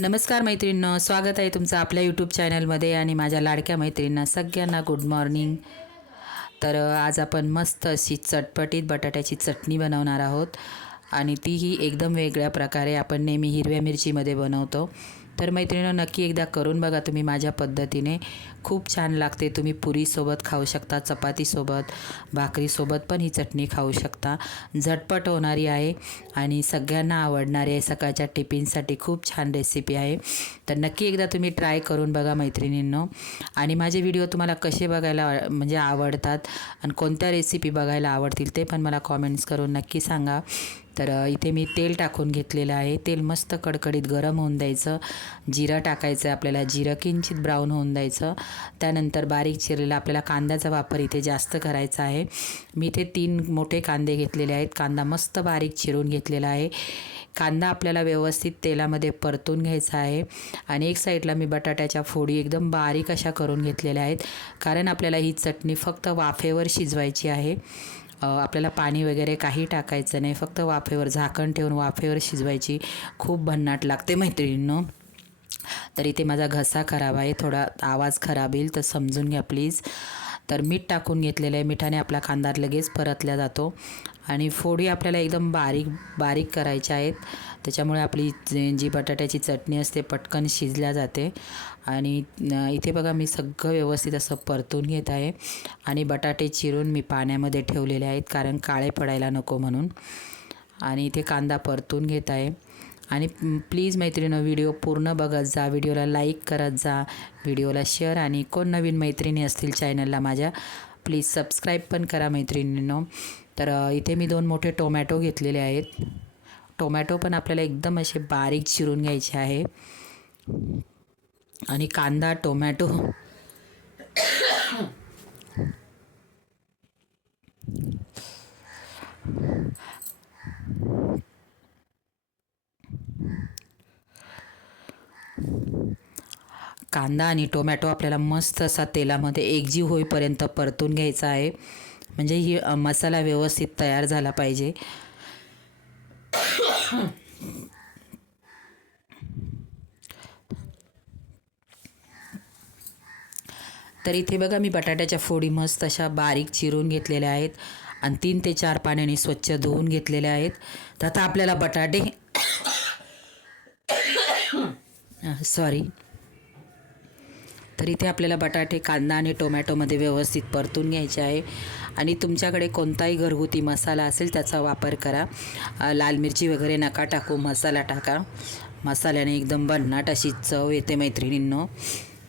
नमस्कार मैत्रिणींनो स्वागत आहे तुमचं आपल्या यूट्यूब चॅनलमध्ये आणि माझ्या लाडक्या मैत्रिणींना सगळ्यांना गुड मॉर्निंग तर आज आपण मस्त अशी चटपटीत बटाट्याची चटणी बनवणार आहोत आणि तीही एकदम वेगळ्या प्रकारे आपण नेहमी हिरव्या मिरचीमध्ये बनवतो. तर मैत्रिणींनो नक्की एकदा करून बघा तुम्ही माझ्या पद्धतीने. खूप छान लागते. तुम्ही पुरीसोबत खाऊ शकता चपातीसोबत भाकरीसोबत पण ही चटणी खाऊ शकता. झटपट होणारी आहे आणि सगळ्यांना आवडणारी आहे. सकाळच्या टिफिनसाठी खूप छान रेसिपी आहे. तर नक्की एकदा तुम्ही ट्राय करून बघा मैत्रिणींनो. आणि माझे व्हिडिओ तुम्हाला कसे बघायला म्हणजे आवडतात आणि कोणत्या रेसिपी बघायला आवडतील ते पण मला कॉमेंट्स करून नक्की सांगा. तर इथे मी तेल टाकून घेतलेलं आहे. तेल मस्त कडकडीत गरम होऊन द्यायचं. जिरं टाकायचं आहे आपल्याला. जिरं किंचित ब्राऊन होऊन द्यायचं. त्यानंतर बारीक चिरलेला आपल्याला कांद्याचा वापर इथे जास्त करायचा आहे. मी इथे तीन मोठे कांदे घेतलेले आहेत. कांदा मस्त बारीक चिरून घेतलेला आहे. कांदा आपल्याला व्यवस्थित तेलामध्ये परतून घ्यायचा आहे. आणि एक साईडला मी बटाट्याच्या फोडी एकदम बारीक अशा करून घेतलेल्या आहेत. कारण आपल्याला ही चटणी फक्त वाफेवर शिजवायची आहे. आपल्याला पाणी वगैरे काही टाकायचं नाही फक्त वाफेवर झाकण ठेवून वाफेवर शिजवायची. खूप भन्नाट लागते मैत्रिणींनो. तर इथे माझा घसा खराब आहे थोडा आवाज खराब येईल तर समजून घ्या प्लीज. तर मीठ टाकून घेतलेलं आहे. मिठाने आपला कांदा लगेच परतला जातो. आणि फोडी आपल्याला एकदम बारीक बारीक करायच्या आहेत. त्याच्यामुळे आपली जी बटाट्याची चटणी असते पटकन शिजल्या जाते. आणि इथे बघा मी सगळं व्यवस्थित असं परतून घेत आहे. आणि बटाटे चिरून मी पाण्यामध्ये ठेवलेले आहेत कारण काळे पडायला नको म्हणून. आणि इथे कांदा परतून घेत आहे. आणि प्लीज मैत्रिणं व्हिडिओ पूर्ण बघत जा. व्हिडिओला लाईक करत जा. व्हिडिओला शेअर आणि कोण नवीन मैत्रिणी असतील चॅनलला माझ्या प्लीज सबस्क्राईब पण करा मैत्रिणींनो. तर इथे मी दोन मोठे टोमॅटो घेतलेले आहेत. टोमॅटो पण आपल्याला एकदम असे बारीक चिरून घ्यायचे आहे. आणि कांदा टोमॅटो कांदा आणि टोमॅटो आपल्याला मस्त असा तेलामध्ये एकजीव होईपर्यंत परतून घ्यायचा आहे. म्हणजे ही मसाला व्यवस्थित तयार झाला पाहिजे. तर इथे बघा मी बटाट्याच्या फोडी मस्त अशा बारीक चिरून घेतलेल्या आहेत आणि तीन ते चार पाण्याने स्वच्छ धुवून घेतलेल्या आहेत. तर आता आपल्याला बटाटे सॉरी तर इथे आपल्याला बटाटे कांदा आणि टोमॅटोमध्ये व्यवस्थित परतून घ्यायचे आहे. आणि तुमच्याकडे कोणताही घरगुती मसाला असेल त्याचा वापर करा. लाल मिरची वगैरे नका टाकू मसाला टाका. मसाल्याने एकदम भन्नाट अशी चव येते मैत्रिणींनो.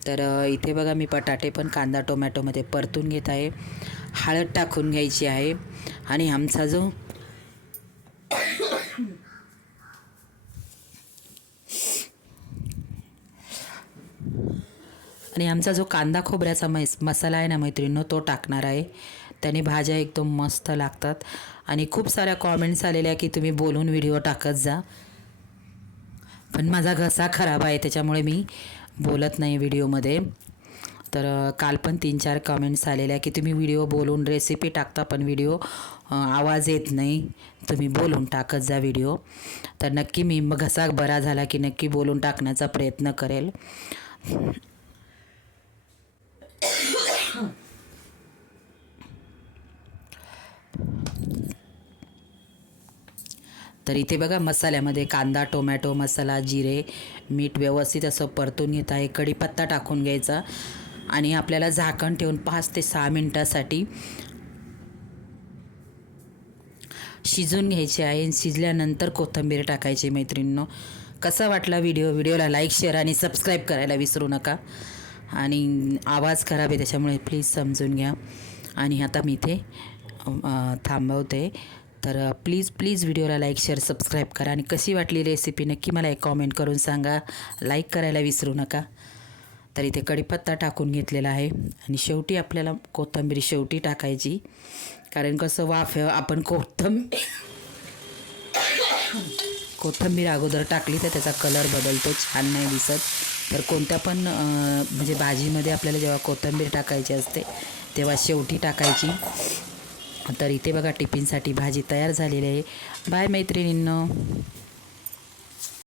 तर इथे बघा मी बटाटे पण कांदा टोमॅटोमध्ये परतून घेत आहे. हळद टाकून घ्यायची आहे. आणि आमचा जो आणि आमचा जो कांदा खोबऱ्याचा मैस मसाला आहे ना मैत्रिणींनो तो टाकणार आहे. त्याने भाज्या एकदम मस्त लागतात. आणि खूप साऱ्या कॉमेंट्स आलेल्या की तुम्ही बोलून व्हिडिओ टाकत जा. पण माझा घसा खराब आहे त्याच्यामुळे मी बोलत नाही व्हिडिओमध्ये तर काल पण तीन चार कमेंट्स आलेल्या की तुम्ही व्हिडिओ बोलून रेसिपी टाकता पण व्हिडिओ आवाज येत नाही. तुम्ही बोलून टाकत जा व्हिडिओ तर नक्की मी मग घसा बरा झाला की नक्की बोलून टाकण्याचा प्रयत्न करेल. तर इथे बघा मसाल्यामध्ये कांदा टोमॅटो मसाला जिरे मीठ व्यवस्थित असं परतून घेत आहे. कढीपत्ता टाकून घ्यायचा आणि आपल्याला झाकण ठेवून पाच ते सहा मिनटासाठी शिजून घ्यायचे आहे आणि शिजल्यानंतर कोथिंबीर टाकायची मैत्रिणींनो. कसा वाटला व्हिडिओ? व्हिडिओला लाईक शेअर आणि सबस्क्राईब करायला विसरू नका. आणि आवाज खराब आहे त्याच्यामुळे प्लीज समजून घ्या. आणि आता मी इथे थांबवते. तर प्लीज प्लीज व्हिडिओला लाईक शेअर सबस्क्राईब करा. आणि कशी वाटली रेसिपी नक्की मला एक कॉमेंट करून सांगा. लाईक करायला विसरू नका. तर इथे कढीपत्ता टाकून घेतलेला आहे. आणि शेवटी आपल्याला कोथिंबीर शेवटी टाकायची. कारण कसं वाफ आपण कोथंबीर कोथिंबीर अगोदर टाकली तर त्याचा कलर बदलतो छान नाही दिसत. तर कोणत्या पण म्हणजे भाजीमध्ये आपल्याला जेव्हा कोथिंबीर टाकायची असते तेव्हा शेवटी टाकायची. तर इथे बघा टिफिनसाठी भाजी तयार झालेली आहे. बाय मैत्रिणींनो.